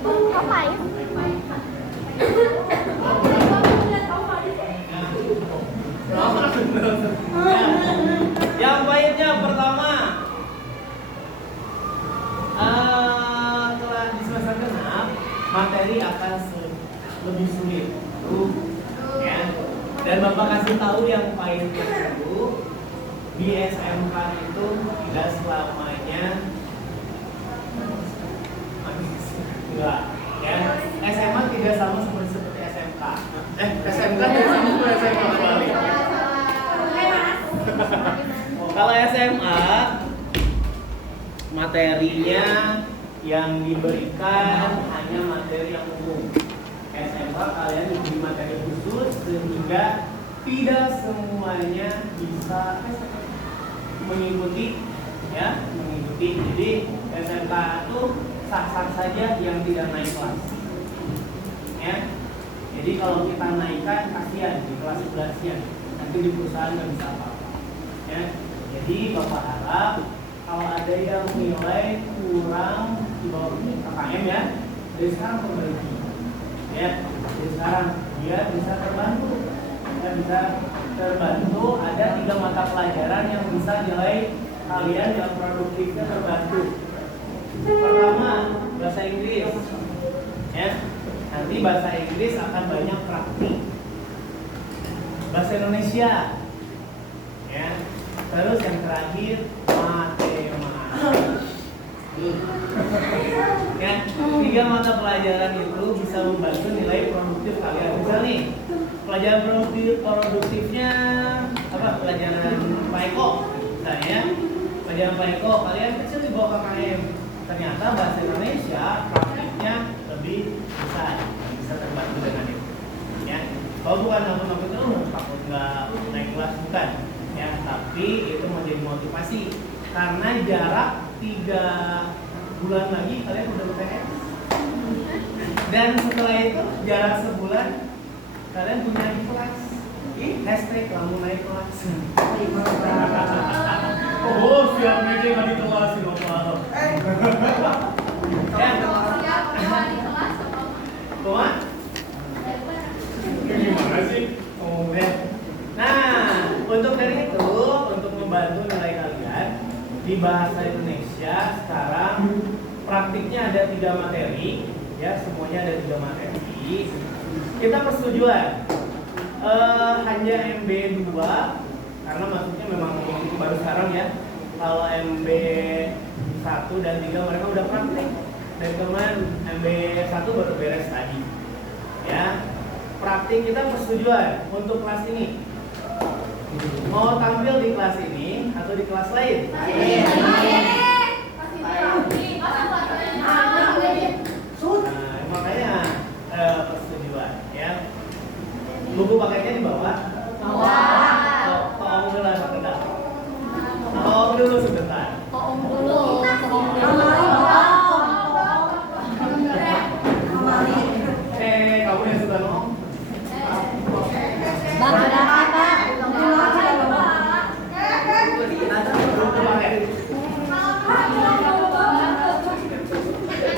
Ngapain? Yang baiknya pertama, setelah di semester genap, materi akan lebih sulit, ya. Dan Bapak kasih tahu yang pahitnya dulu, di SMK itu tidak selamanya enggak, ya. SMA tidak sama seperti SMK. SMK tidak sama seperti SMA kembali. Kalau SMA materinya yang diberikan hanya materi yang umum. SMA kalian diberi materi khusus sehingga tidak semuanya bisa mengikuti, ya, mengikuti. Jadi SMK itu sah-sah saja yang tidak naik kelas, ya. Jadi kalau kita naikkan kasihan di kelas 11-nya, nanti di perusahaan nggak bisa apa-apa, ya. Jadi Bapak harap kalau ada yang nilai kurang di bawah ini KKM, ya, dari sekarang perbaiki, ya. Dari sekarang dia bisa terbantu, ya, bisa terbantu. Ada 3 mata pelajaran yang bisa nilai kalian yang produktifnya terbantu. Pertama, bahasa Inggris, ya. Nanti bahasa Inggris akan banyak praktik. Bahasa Indonesia, ya. Terus yang terakhir matematika. Ya, 3 mata pelajaran itu bisa membantu nilai produktif kalian. Misal nih, pelajaran produktifnya apa? Pelajaran Pak Eko, misalnya. Pelajaran Pak Eko kalian kecil di bawah KKM. Ternyata bahasa Indonesia praktiknya lebih besar, bisa terbantu dengan itu, ya. Kalau bukan takut itu takut nggak naik kelas, bukan, ya, tapi itu menjadi motivasi karena jarak 3 bulan lagi kalian udah UTS, dan setelah itu jarak sebulan kalian punya kelas. Hashtag langsung naik kelas. Oh, siap aja nggak di kelas sih, Bapak. Tuhan? Gimana sih? Nah, untuk dari itu, untuk membantu nilai kalian di bahasa Indonesia sekarang praktiknya ada 3 materi, ya, semuanya ada 3 materi. Kita persetujuan hanya MB2 karena maksudnya memang baru sekarang, ya. Kalau MB1 dan 3 mereka udah praktik. Dan kemarin MB1 baru beres tadi, ya. Praktik kita persetujuan untuk kelas ini. Mau tampil di kelas ini atau di kelas lain? Nah, makanya persetujuan, ya. Buku pakainya di bawah. Tolong dulu sebentar. Tolong dulu sebentar. Kamu yang suka ngomong?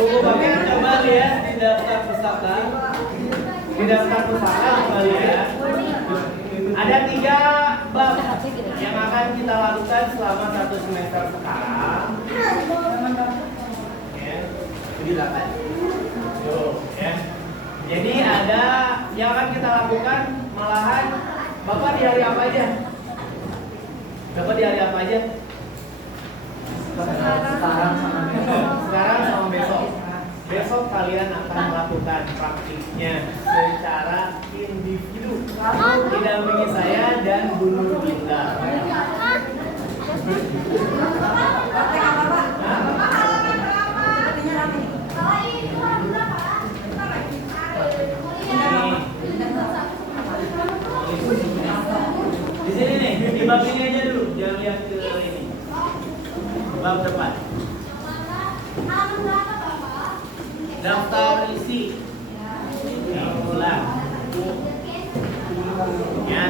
Buku pakai coba lihat di daftar pustaka. Di daftar pustaka coba lihat. Ada 3 bab yang akan kita lakukan selama 1 semester sekarang. Ya, silakan. Ya. Jadi ada yang akan kita lakukan, malahan Bapak di hari apa aja? Bapak di hari apa aja? Sekarang sama besok. Besok kalian akan melakukan praktiknya secara individu. Didampingi saya dan Bu Nurlinda. Di sini nih, di bab ini aja dulu, jangan lihat ke ini. Bab depan. Daftar isi. Ulang. Ya.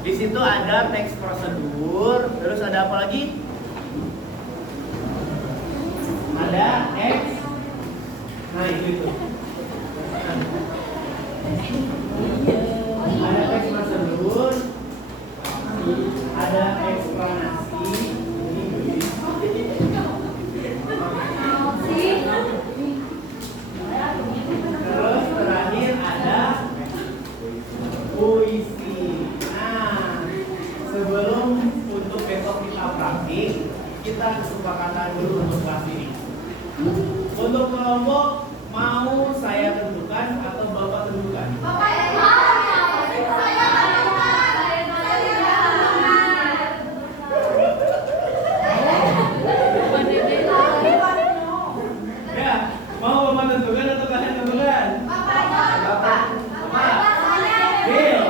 Di situ ada teks prosedur, terus ada apa lagi? Ada X. Nah, itu. Ada teks prosedur, ada eksplanasi, terus terakhir ada puisi. Nah, sebelum untuk besok kita praktik, kita kesepakatan dulu untuk kelas ini. Untuk kelompok mau saya tentukan atau Bapak tentukan? Bapak ya. Ya, mau Bapak tentukan atau kalian tentukan? Bapak. Deal.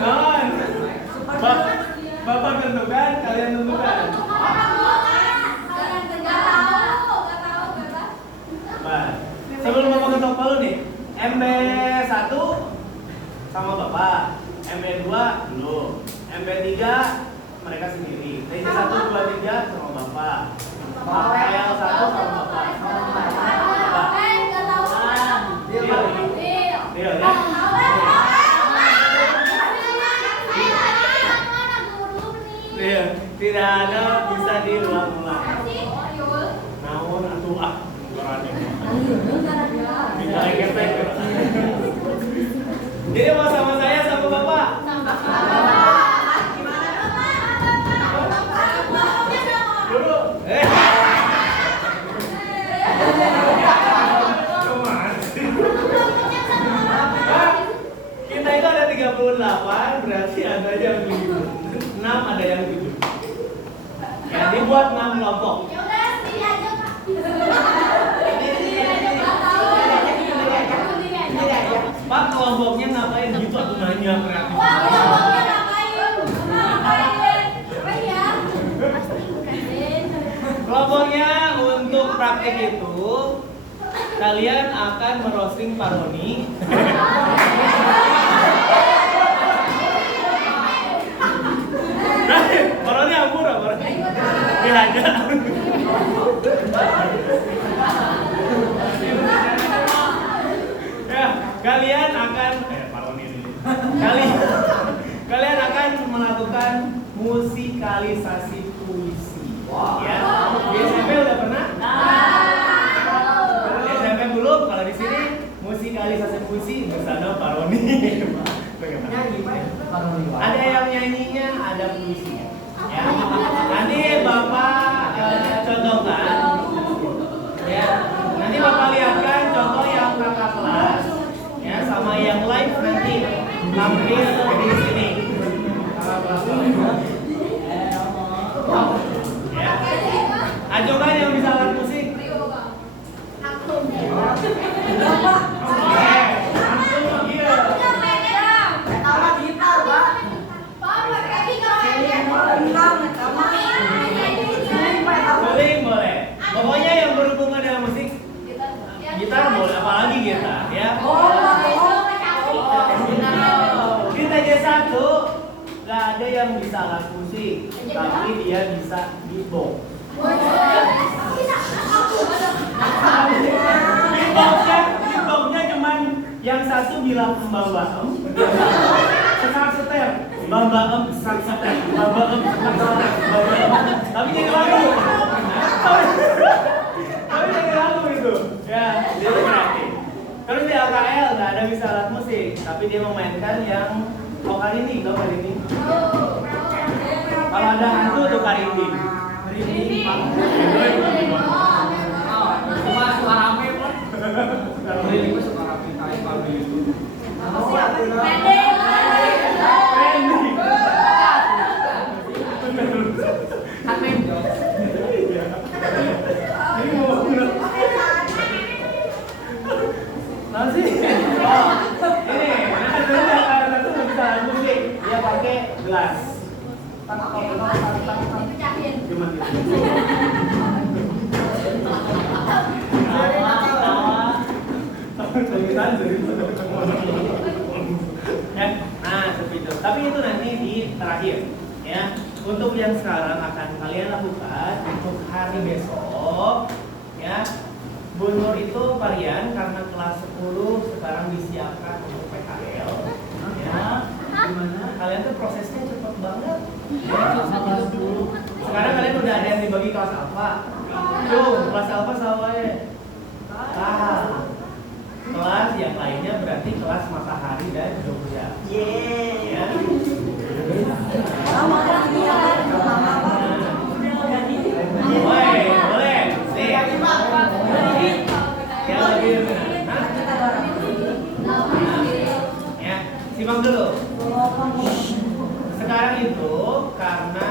Kawan. Bapak tentukan, kalian tentukan. Baik. Sebelum Bapak ketok palu nih, MB1 sama Bapak, MB2 belum, MB3 mereka sendiri, TC1, 2, 3 sama Bapak, KL1 sama Bapak. Deal ya? Deal. Tidak ada bisa diulang-ulang. Namun atuh berani. Bicara gesek. Jadi mau sama saya sama Bapak? Dulu. Kita itu ada 38, berarti ada yang 6, ada yang 7. Ya, dibuat 6 kelompok. Pak, kelompoknya ngapain gitu? Aku nanya kreatif. Kelompoknya untuk praktek itu kalian akan merosting paroni. Paroni ampura, paroni. Dihajar. Ya, kalian akan paroni dulu. Kalian akan melakukan musikalisasi puisi. Ya. Di SMP udah pernah? Di SMP belum? Kalau di sini musikalisasi puisi bersama paroni. Bagaimana? Ada yang nyanyinya, ada puisinya. Ya. Nanti Bapak contohkan. Ya. Nanti Bapak lihatkan contoh yang kakak kelas, ya, sama yang live nanti tampil di sini. Ya. Ajukan yang bisa alat musik. Seling boleh. Pokoknya yang berhubungan dengan musik. Gitar boleh, apalagi gitar ya. Di TJ1 nggak ada yang bisa alat musik, tapi dia bisa beatbox. Beatboxnya cuman yang satu bilang mbak-mbak setel, mbak-mbak setel, mbak-mbak tapi jadi lagu. Tapi jadi lagu itu. Ya, dia kreatif. Terus di AKL nggak ada bisa alat musik, tapi dia memainkan yang Karindi, tau Karindi? Kalau ada hantu tuh Karindi. Cuma suara rame pun. Ini gue suka rapi kayak pabrik itu. Nanti, ini, ada satu bisa musik, dia pakai gelas. Cuma gitu. Ya, nah seperti itu. Tapi itu nanti di terakhir, ya. Untuk yang sekarang akan kalian lakukan untuk hari besok. Guntur itu varian karena kelas 10 sekarang disiapkan untuk PKL. Ya. Gimana? Kalian tuh prosesnya cepet banget. Ya, kelas 10. Sekarang kalian udah ada yang dibagi kelas alfa. Tuh, kelas alfa sama ya. Kelas yang lainnya berarti kelas Matahari dan Jogja. Ya. Boleh. Nih. Yang lagi ya, simak dulu. Sekarang itu karena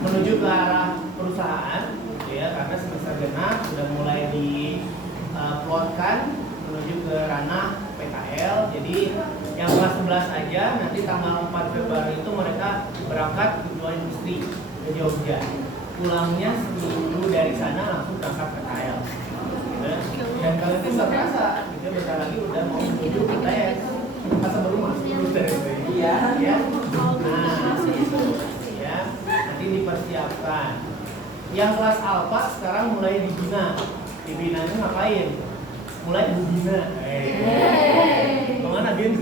menuju ke arah perusahaan, gitu ya, karena semester genap sudah mulai diplotkan menuju ke ranah PKL. Jadi yang kelas 11 aja nanti tanggal 4 Februari itu mereka berangkat tujuan industri ke Jogja. Pulangnya seminggu dari sana langsung berangkat PKL. Gitu. Dan kalian itu nggak terasa, gitu, bentar lagi udah mau menuju ke tes. Masa baru masuk tes. Iya. Ya. Nah, gitu. Ya. Nanti dipersiapkan. Yang kelas alfa sekarang mulai dibina. Dibinanya ngapain? Mulai dibina. Kemana Bin?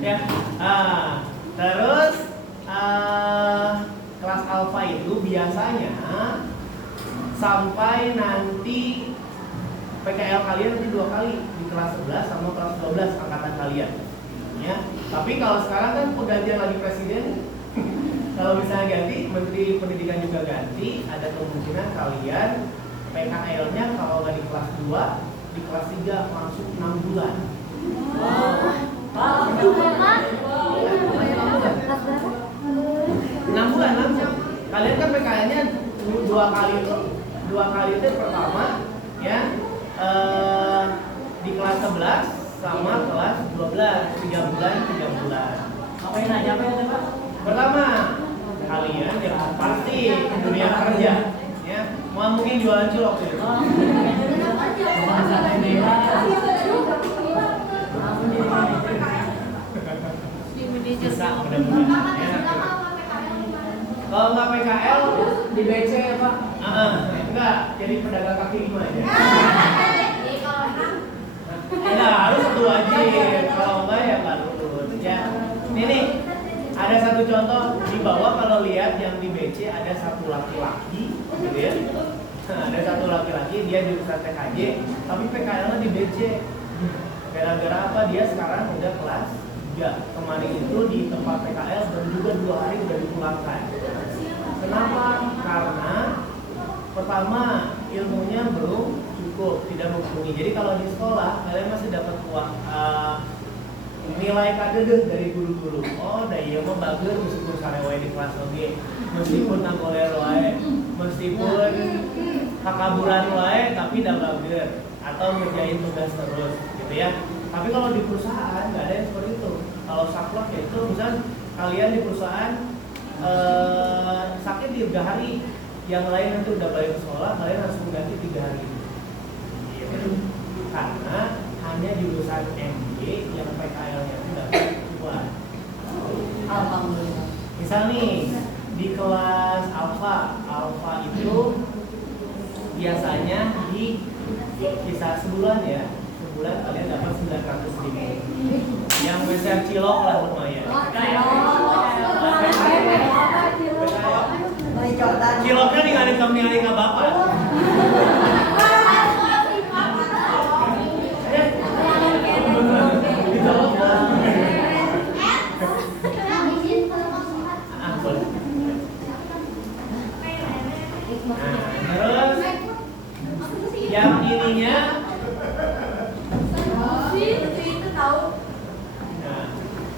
Ya. Terus kelas alfa itu biasanya sampai nanti PKL kalian nanti 2 kali di kelas 11 sama kelas 12 angkatan kalian. Ya. Tapi kalau sekarang kan pergantian lagi presiden. Kalau misalnya ganti, Menteri Pendidikan juga ganti, ada kemungkinan kalian PKL-nya kalau nggak di kelas 2, di kelas 3 masuk 6 bulan. Wow. 6 bulan langsung. Kalian kan PKL-nya 2 kali itu pertama ya di kelas 11 sama kelas 12, 3 bulan. Ngapain aja Pak? Pertama, kalian yang pasti dunia kerja, ya. Mau mungkin jualan cilok ya. Bisa mudah-mudahan. Ya. Kalau nggak PKL di BC ya Pak? Enggak, jadi pedagang kaki 5 aja. Enggak, harus 1 wajib. Kalau enggak ya nggak lulus. Ya. Ini ada satu contoh di bawah, kalau lihat yang di BC ada satu laki-laki, gitu ya. Ada satu laki-laki, dia jurusan TKJ, tapi PKL-nya di BC. Gara-gara apa? Dia sekarang udah kelas 3. Kemarin itu di tempat PKL baru juga 2 hari udah dipulangkan. Kenapa? Karena pertama ilmunya belum cukup, tidak mumpuni. Jadi kalau di sekolah kalian masih dapat nilai kadedeh dari guru-guru. Oh, da iya mah bagus meskipun sarewae di kelas oge, meskipun nanggoler wae, meskipun kakaburan wae tapi da bagus atau ngerjain tugas terus, gitu ya. Tapi kalau di perusahaan nggak ada yang seperti itu. Kalau saklek ya itu misalnya kalian di perusahaan sakit di 3 hari, yang lain nanti udah balik ke sekolah, kalian harus mengganti 3 hari. Gitu. Karena hanya jurusan MG yang PKL-nya itu dapat 2. Alhamdulillah. Misal nih di kelas alfa itu biasanya di kisah sebulan ya, sebulan kalian dapat 900.000. Yang besar cilok lah lumayan. Ciloknya ningali ke bapak. Terus yang ininya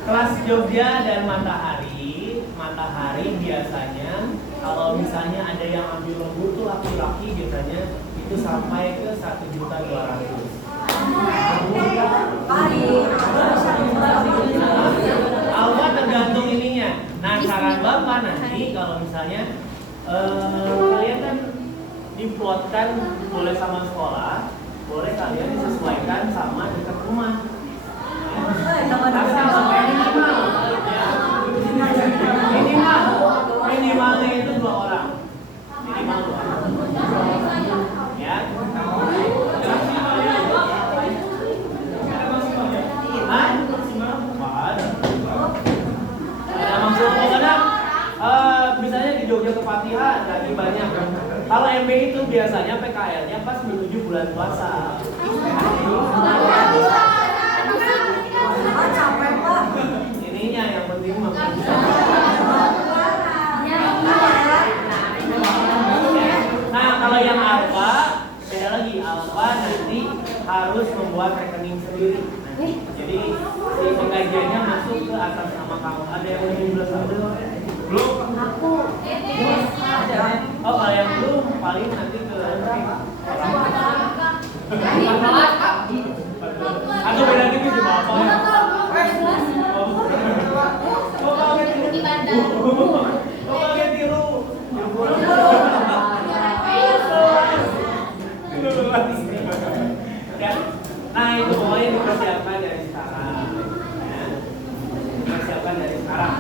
kelas Jogja dan Matahari biasanya kalau misalnya ada yang ambil lembur tuh laki-laki biasanya itu sampai ke 1.200.000. Alfa tergantung ininya. Nah, saran Bapak nanti kalau misalnya kalian kan diplotkan boleh sama sekolah, boleh kalian disesuaikan sama dekat rumah. Minimal Jogja Kepatihan lagi banyak. Kalau MB itu biasanya PKL-nya pas menuju bulan puasa. Capek Pak. Ininya yang penting makan. Nah, kalau yang alfa, beda lagi. Alfa nanti harus membuat rekening sendiri. Nah, jadi si penggajiannya masuk ke atas nama kamu. Ada yang 17 tahun? Belum? Aku. Oh, kalau yang belum paling nanti ke orang. Atau beda gitu sih Bapak. Oh, pakai tiru. Oh, pakai tiru. Nah, itu pokoknya dipersiapkan dari sekarang. Ya. Dipersiapkan dari sekarang.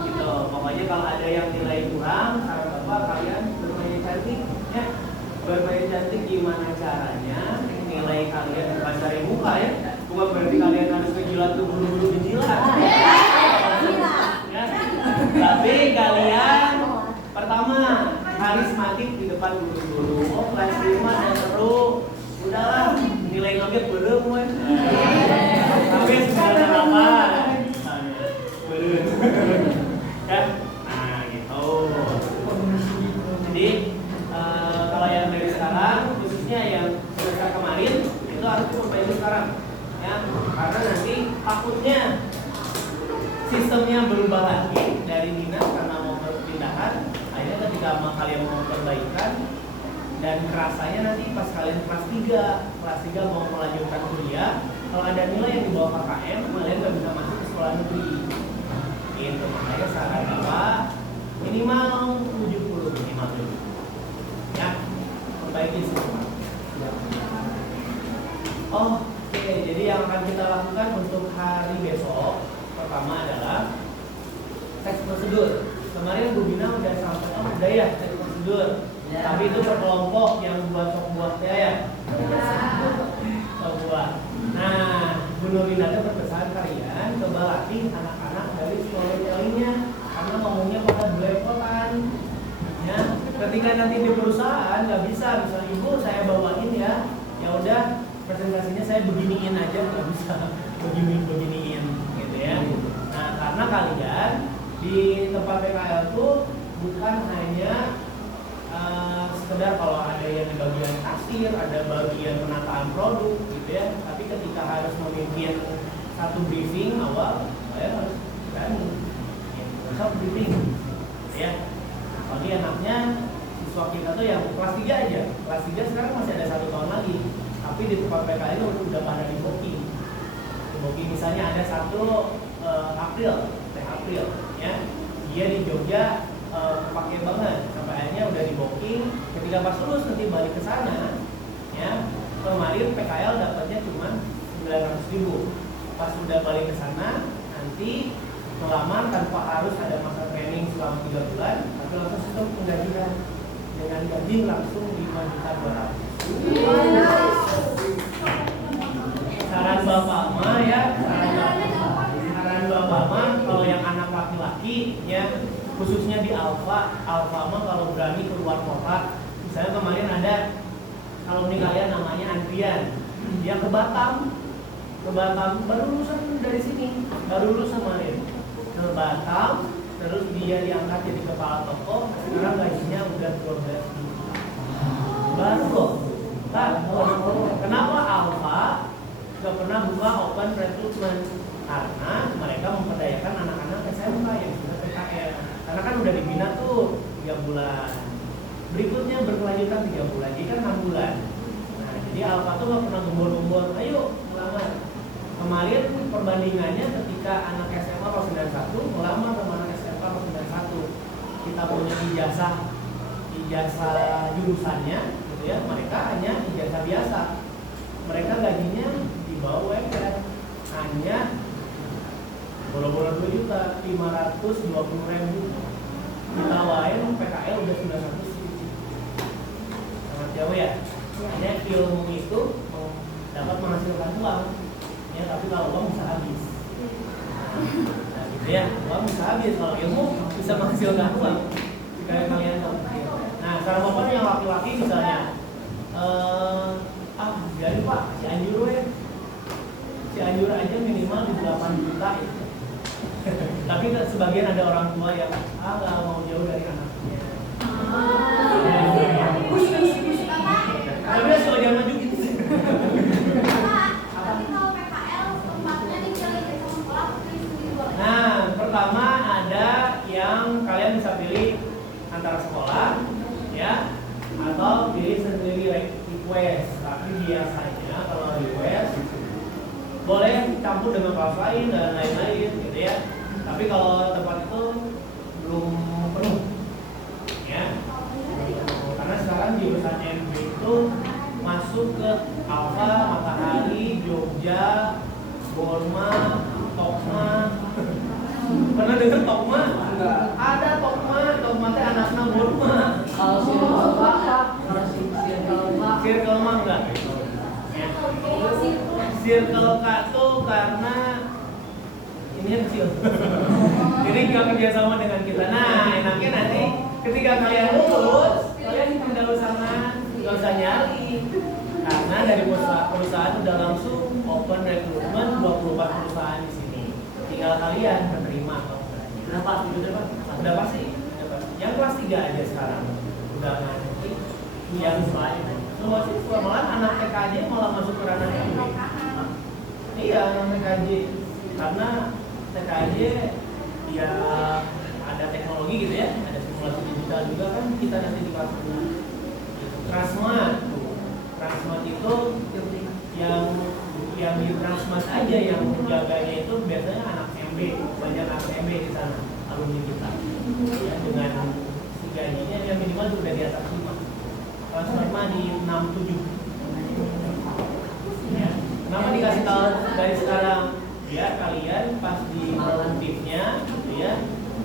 Gitu. Pokoknya kalau ada yang nilai kurang, saran Bapak kalian bermain cantik, ya. Bermain cantik gimana caranya? Nilai kalian bukan cari muka ya. Bukan berarti kalian harus kejilat tuh bulu-bulu kejilat. Ya. Tapi kalian pertama karismatik di depan guru-guru. Oh, kelas 5 saya seru. Udahlah, nilai nugget belum kan? Tapi 98. Belum. Ya. Nah, gitu. Jadi kalau yang dari sekarang, khususnya yang semester kemarin itu harus diperbaiki sekarang, ya. Karena nanti takutnya sistemnya berubah lagi dari dinas karena mau perpindahan. Akhirnya ketika kalian mau perbaikan dan kerasanya nanti pas kalian kelas 3 mau melanjutkan kuliah, kalau ada nilai yang di bawah KKM, kalian nggak bisa masuk ke sekolah negeri. Gitu, makanya saran Bapak minimal 70 minimal dulu. Ya, perbaiki semua. Oke, jadi yang akan kita lakukan untuk hari besok pertama adalah tes prosedur. Kemarin Bu Bina udah sampai, udah ya tes prosedur. Ya. Tapi itu per kelompok yang buat sok buatnya ya. Sok buat. Nah, Bu Nurina berpesan kalian coba latih anak-anak dari sekolah lainnya karena ngomongnya pada belepotan. Ya, ketika nanti di perusahaan nggak bisa, misalnya Ibu saya bawain ya, ya udah presentasinya saya beginiin aja, nggak bisa beginiin gitu ya. Nah, karena kalian di tempat PKL itu bukan hanya sekedar kalau ada yang di bagian kasir, ada bagian penataan produk gitu ya, tapi ketika harus memimpin satu briefing awal, saya harus berani ya, briefing gitu ya. Apalagi enaknya siswa kita tuh yang kelas 3 aja, kelas 3 sekarang masih ada 1 tahun lagi, tapi di tempat PKL itu udah pada di booking. Misalnya ada 1 April ya, dia di Jogja pakai banget, sampai akhirnya udah di booking. Ketika pas lulus nanti balik ke sana, ya kemarin PKL dapatnya cuma 900.000. Pas udah balik ke sana, nanti melamar tanpa harus ada masa training selama 3 bulan, tapi langsung sistem penggajian dengan gaji langsung 5 juta 200. Saran Bapak mah ya, saran Bapak mah kalau yang anak laki-laki ya, khususnya di Alfa mah kalau berani keluar kota. Misalnya kemarin ada alumni kalian namanya Andrian, dia ke Batam baru lulusan dari sini, baru lulus kemarin ke Batam, terus dia diangkat jadi kepala toko, sekarang gajinya udah 12 juta baru loh. Kenapa Alfa gak pernah buka open recruitment? Karena mereka memperdayakan anak-anak SMK yang sudah PKL, karena kan udah dibina tuh 3 bulan, berikutnya berkelanjutan 3 bulan, jadi kan 6 bulan. Nah, jadi Alfa tuh gak pernah gembor-gembor, ayo melamar. Kemarin perbandingannya ketika anak SMA kelas 91 melamar sama anak SMA kelas 91, kita punya ijazah jurusannya gitu ya, mereka hanya ijazah biasa, mereka gajinya di bawah UMR, hanya boro-boro 2.520.000. Ditawain PKL udah 900. Sangat jauh ya. Hanya ilmu itu dapat menghasilkan uang ya, tapi kalau uang bisa habis. Nah gitu ya, uang bisa habis, kalau ilmu bisa menghasilkan uang. Kalian tahu. Nah, saran bapak yang laki-laki misalnya, jadi pak, si anjur aja minimal di 8 juta itu. Tapi sebagian ada orang tua yang nggak mau jauh dari anaknya. Tapi soal jangan maju gitu sih. Nah, pertama ada yang kalian bisa pilih antara sekolah, ya, atau pilih sendiri request. Tapi biasanya kalau request boleh campur dengan kelas lain dan lain-lain, gitu ya. Tapi kalau tempat itu belum penuh, ya. Karena sekarang jurusan MB itu masuk ke Alfa, Matahari, Jogja, Borma, Tokma. Pernah dengar Tokma? Enggak. Ada Tokma itu anaknya Borma. Kalau circle apa? Circle Circle mah enggak. Ya. Circle K tuh karena ini kecil. Jadi nggak kerjasama dengan kita. Nah, enaknya nanti ketika kalian lulus, kalian tidak usah nyari. Karena dari perusahaan udah langsung open recruitment 24 perusahaan di sini. Tinggal kalian menerima atau enggaknya. Udah pasti, udah pasti. Yang kelas 3 aja sekarang udah nanti yang lain. Semua siswa malah anak TKJ malah masuk ke ranah MB. Iya, anak TKJ. Karena TKJ ya ada teknologi gitu ya, ada simulasi digital juga kan kita nanti di kelas 2. Transmat itu yang di Transmat aja yang menjaganya itu biasanya anak MB, banyak anak MB di sana, alumni kita. Ya, dengan si gajinya yang minimal sudah di atas 5. Transmat mah di 6-7. Ya. Kenapa dikasih tahu dari sekarang? Biar kalian pas di produktifnya, gitu ya.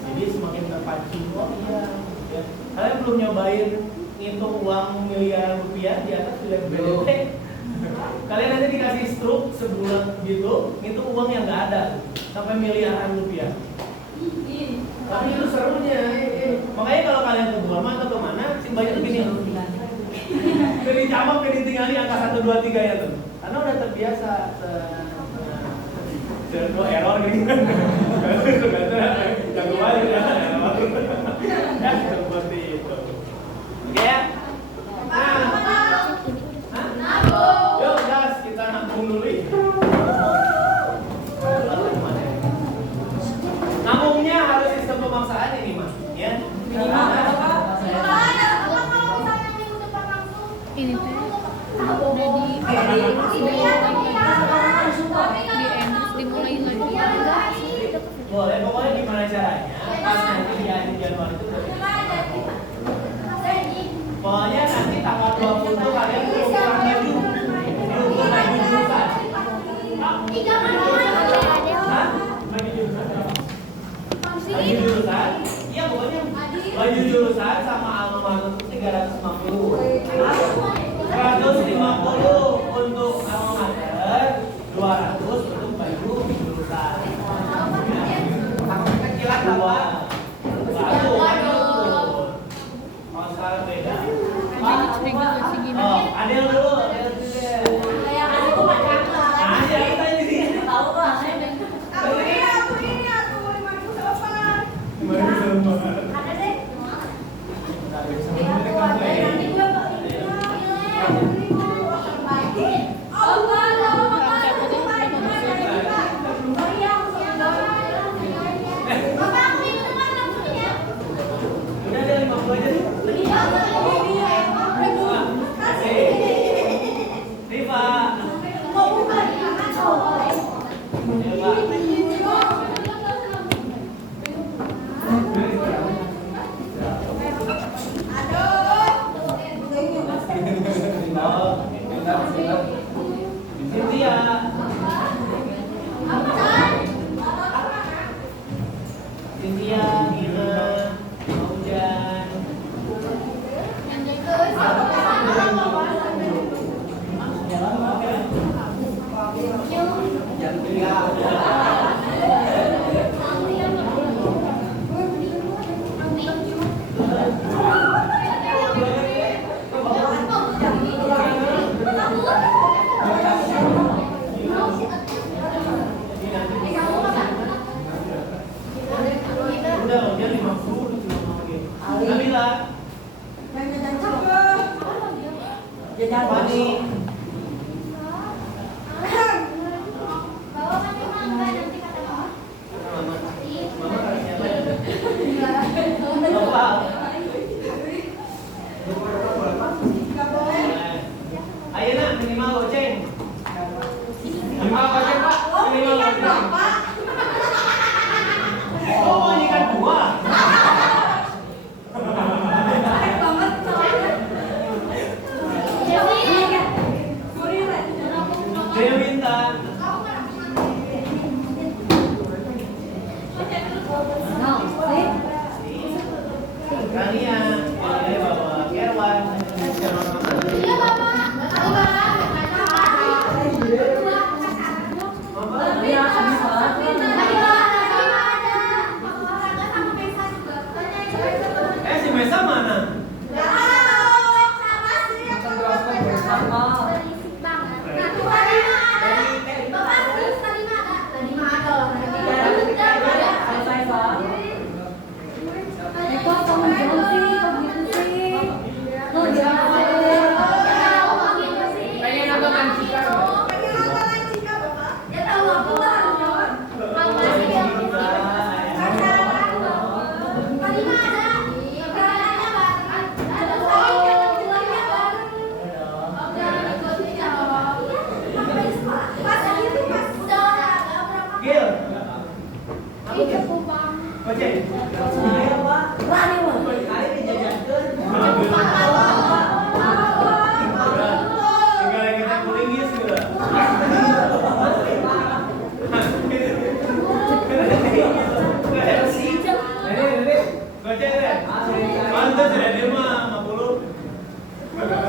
Jadi semakin terpacu. Oh iya, ya. Kalian belum nyobain ngitung uang miliaran rupiah di atas sudah BDT. Kalian nanti dikasih struk sebulan gitu, ngitung uang yang nggak ada sampai miliaran rupiah. Tapi itu serunya. Makanya kalau kalian ke Burma atau kemana, sih banyak begini. Jadi camak ke ditinggali angka 1, 2, 3 ya tuh. Karena udah terbiasa no error gitu. Jago banget ya. Ya, seperti itu. Oke ya? Yuk gas, kita nabung dulu. Nabungnya harus sistem pemaksaan ini mas, ya. Ini tuh udah dimulain lagi. Boleh, pokoknya gimana caranya? Pas nanti di akhir Januari itu udah. Pokoknya nanti tanggal 20 tuh kalian ukur baju. Diukur baju jurusan. Hah? Baju jurusan. Baju jurusan? Iya pokoknya baju jurusan sama alma mater itu 350. 150 untuk alma mater, 200 untuk baju jurusan. Kecilan apa? Satu. Kalau sekarang beda. Oh, Adel dulu, Adel dulu deh. Ada kita di sini. Tahu kok. Ada deh. Fani. Bawa pakai mangga nanti kata mama. Mama. Mama kasih siapa? Bapak. Ayo nak minimal goceng. Minimal goceng Pak. Minimal goceng. Oh ini kan buah. Dia minta. Kalian bawa Kerwan. Iya bapak. Si Mesa mana? Gil. Goceng. Tinggal kita kulingis juga. Goceng deh. Pantas ya dia mah 50.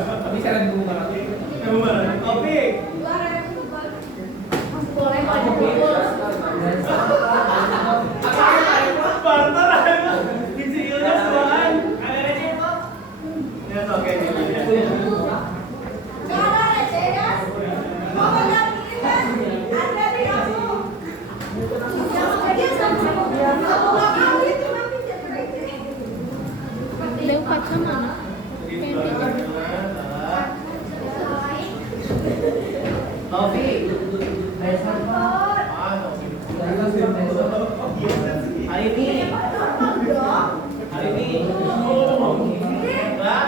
Tapi saya dulu banget. Kopi. Barter aja. Kecilnya sebelah. Ada receh kok. Ya oke ini. Lewat sama mana? Taufik. Hari ini. Enggak.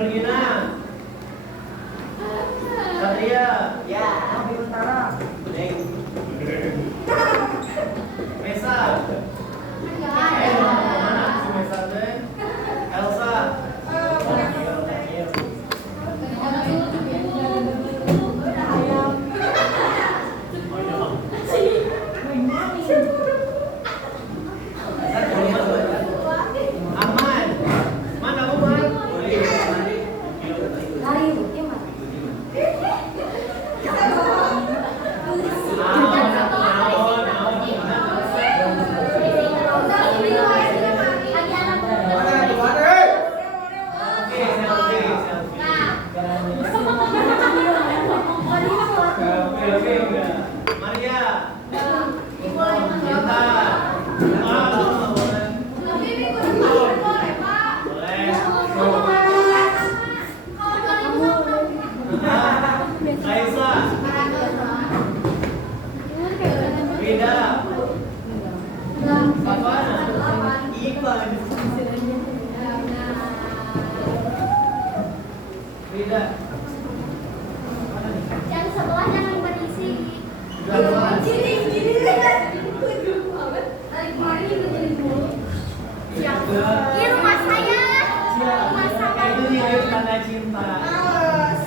Regina. Satria. Ya. Neng. Mesa. Mana si Mesa teh? Elsa. Aman. Mana kamu, Man? Maria. Cinta. Kaisa. Rida. Savana. Ivan. Rida. Yang sebelah jangan berisi. Ini rumah saya. Rumah saya. Itu mirip tanda cinta.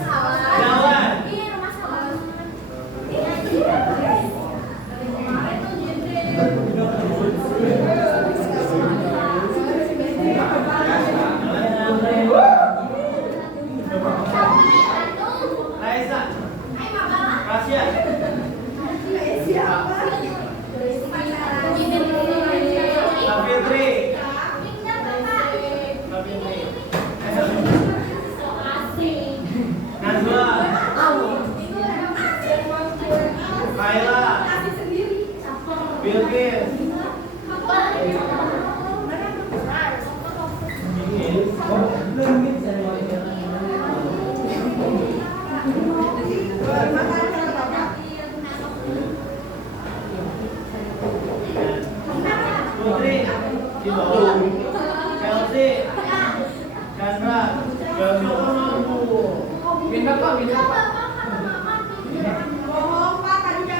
Salah. Jalan. Ini rumah salah. Raisa. Rasya. Kak Fitri. Kak Fitri. Pasti. Chandra, jangan lupa mampu. Pindah Pak, pindah Pak.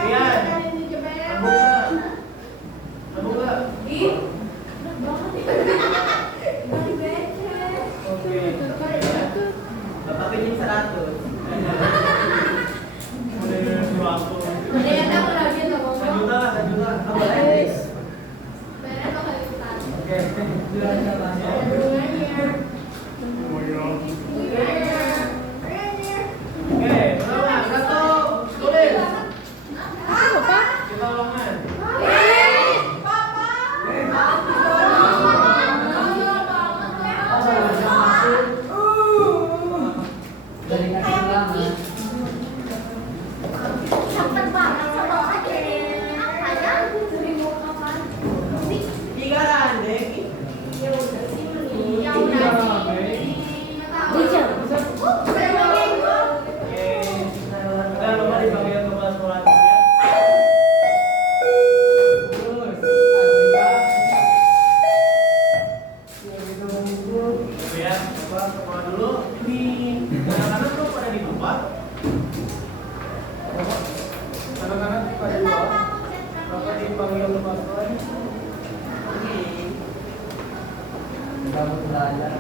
Rian, mampu nggak? Mampu nggak? Oke. Bapak pinjam 100. Udah waktu. Sejuta. Apa lagi? Oke. Oke, pertama, 1, tulis. Kita ulangan. Dari kasih ulangan. Cepet banget sama aja. Apanya? Tiga landeng. Yang udah Jangan lupa di bagian kepala sekolah ya. Terus, Oke ya, Bapak sekolah dulu. Ini anak-anak tuh pada di tempat. Anak-anak pada di bawah. Bapak dipanggil kepala sekolah. Kamu belajar.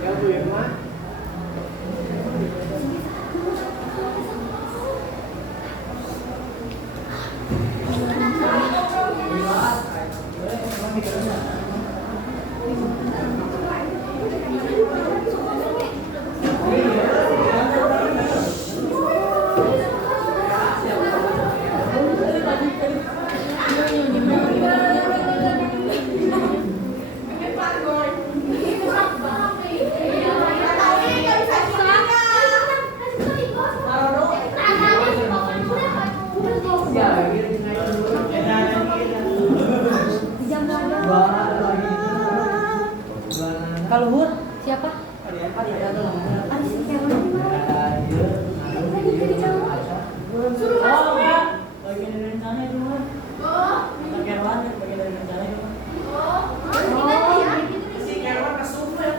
Ya Bu Irma. Kalau Luhur siapa? Oh, enggak. Bagian dari rencana itu mah. Bagian lanjut, bagian dari rencana itu mah. Si Kerwan kesumbat.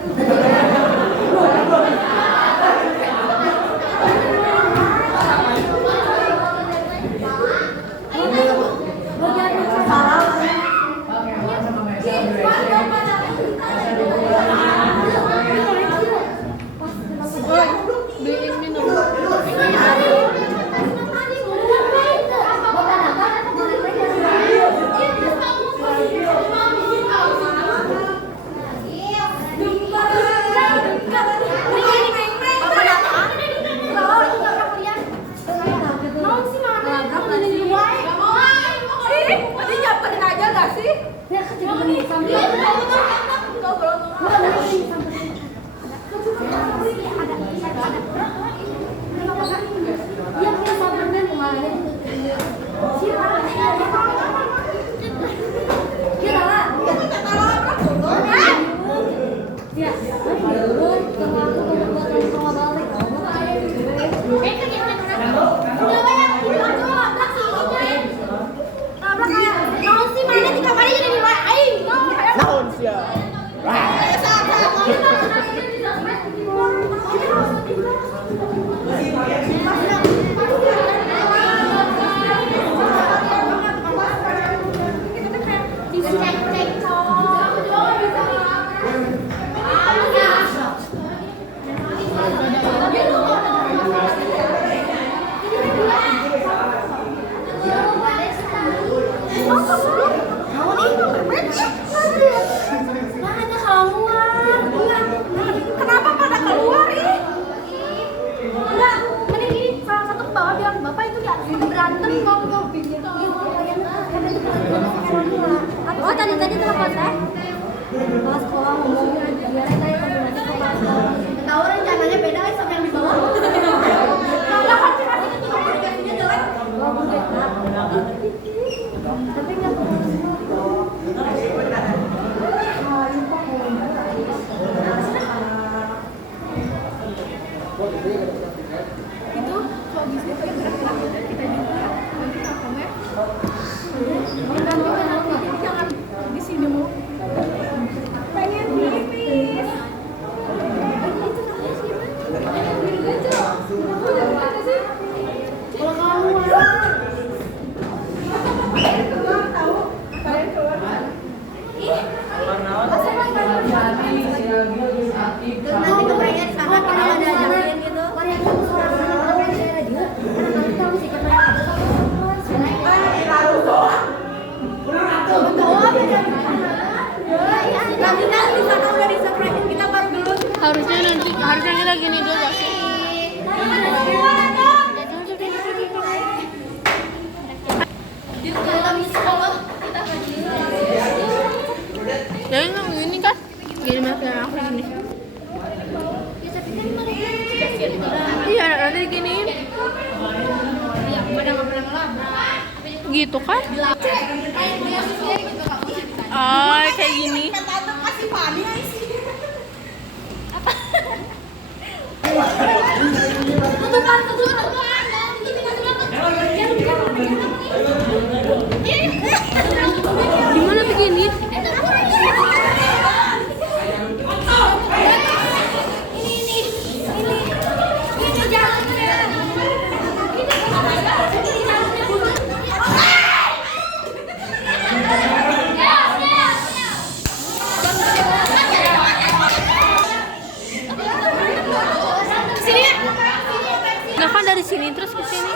Kenapa pada keluar ini? Enggak, mending ini salah satu ke bawah bilang bapak itu ya berantem ngomong gitu. Oh tadi telepon teh? Pas sekolah ngomong biar saya tahu rencananya beda sama yang di bawah. Kalau konspirasi itu komunikasinya jelek. Tapi nggak itu gitu kan? Kayak gini. Gimana begini? Nah kan dari sini terus ke sini.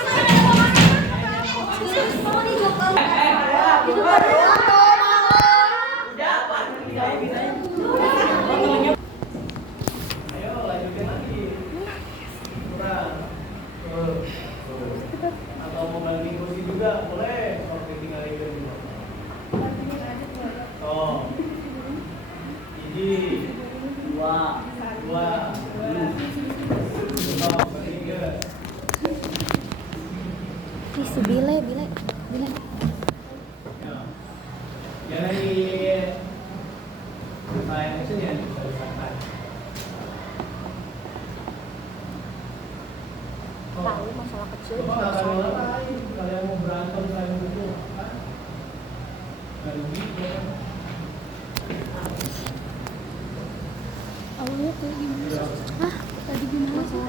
Ayo lanjutin lagi. Kurang. Atau mau bagi kursi juga boleh. Oke, tinggal ikut dulu. Oh. Jadi dua. Ih, bile. Jangan di saya action ya, disalahkan. Tahu masalah kecil. Kalian mau berantem saya gitu, kan? Gak gitu kan? Awalnya tuh gimana? Ah, tadi gimana sih?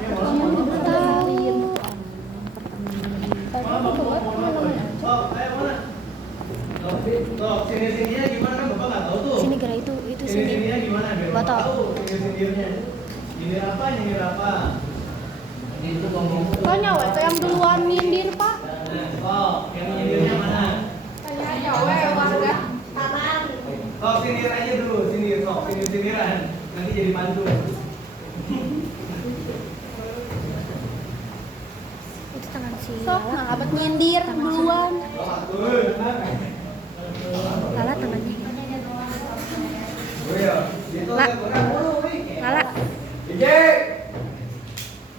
Sini-sininya gimana kan Bapak nggak tahu tuh. Sini gara itu sini. Sini-sininya gimana biar Bapak Bapak tahu. Sini-sininya. Nyindir apa? Itu ngomong. Kok nyawa tuh yang duluan nyindir, Pak? Yang nyindirnya mana? Tanya nyawa warga. Sindir aja dulu, sindiran. Nanti jadi pantun. Itu tangan si Lala. Abad nyindir duluan. Lala tangannya. Lala.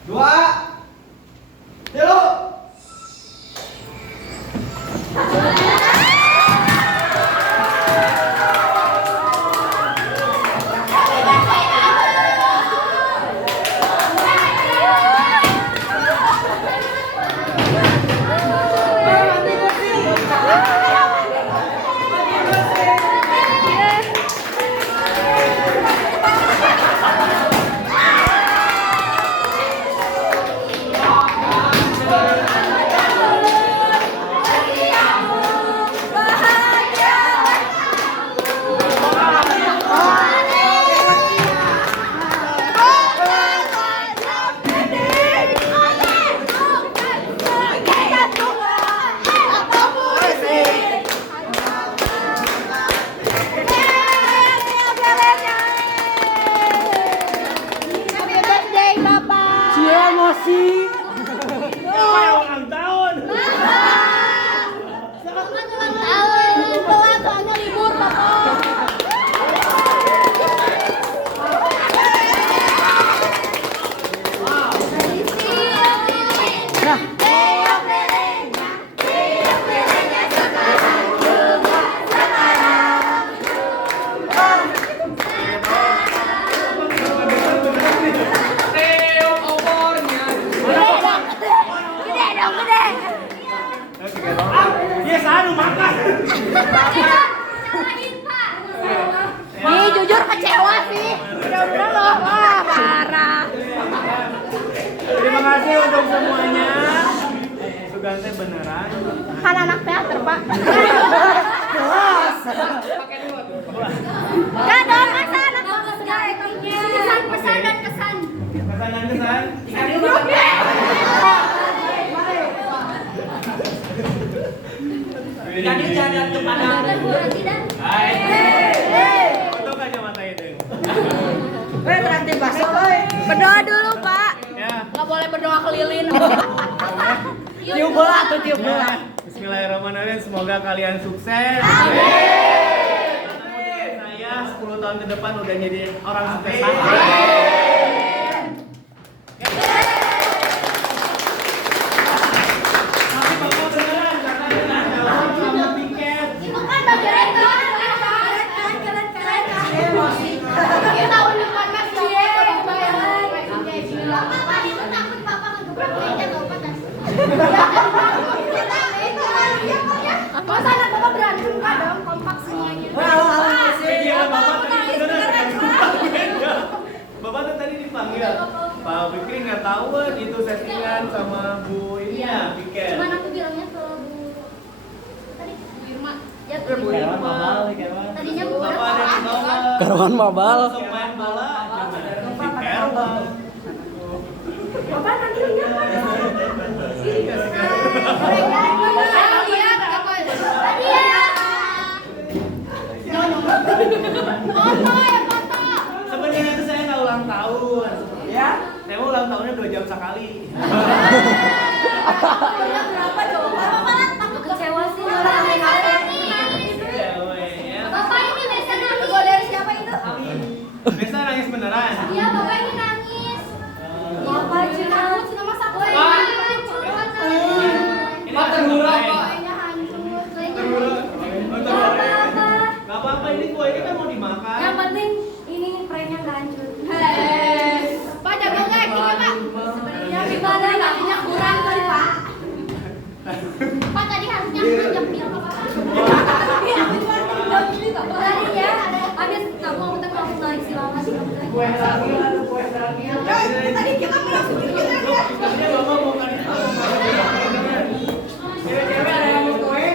2 3 Nih jujur kecewa sih. Udah loh, wah parah. Terima kasih untuk semuanya. Sugante beneran. Kan anak teater, Pak. Gak dong, masa anak pesan dan kesan. Pesan dan kesan. Jadi jangan kepada Foto kacamata itu. berarti bahasa Berdoa dulu, Pak. Ya. Nggak boleh berdoa keliling. tiup bola atau tiup bola. Ya. Bismillahirrahmanirrahim. Semoga kalian sukses. Amin. Saya 10 tahun ke depan udah jadi orang sukses. Tapi Bapak beneran karena Masa anak bapak berantem kan dong, kompak semuanya. Iya, bapak tadi beneran. Bapak tuh tadi dipanggil. Pak Fikri nggak tahu itu settingan sama Bu ini ya, Piket. Cuman aku bilangnya ke Bu tadi Bu Irma. Ya Bu Irma. tadinya Bu Bapak Irma. ada di bawah. Karuan mabal. Langsung main bola. Piket. Bapak nanti lihat kan. Sebenarnya itu saya nggak ulang tahun. Ya, saya mau ulang tahunnya 2 jam sekali. Berapa coba? Bapak takut kecewa sih. Bapak ini biasa nangis. Dari siapa itu? Biasa nangis beneran. Iya, Bapak ini nangis. Bapak cuma masak kue. Pak terhurap, Pak. Kuenya hancur. Gak apa-apa, ini kuenya kan mau dimakan. Yang penting ini prenya nggak hancur. Pak jaga nggak actingnya Pak? Sebenarnya gimana? Actingnya kurang kali Pak. Pak tadi harusnya nyempil Pak. Tadinya habis kamu kita mau tarik silakan. Kue lagi. Tadi kita mau langsung Tadinya Bapak mau kasih tahu. Cewek-cewek ada yang mau kue?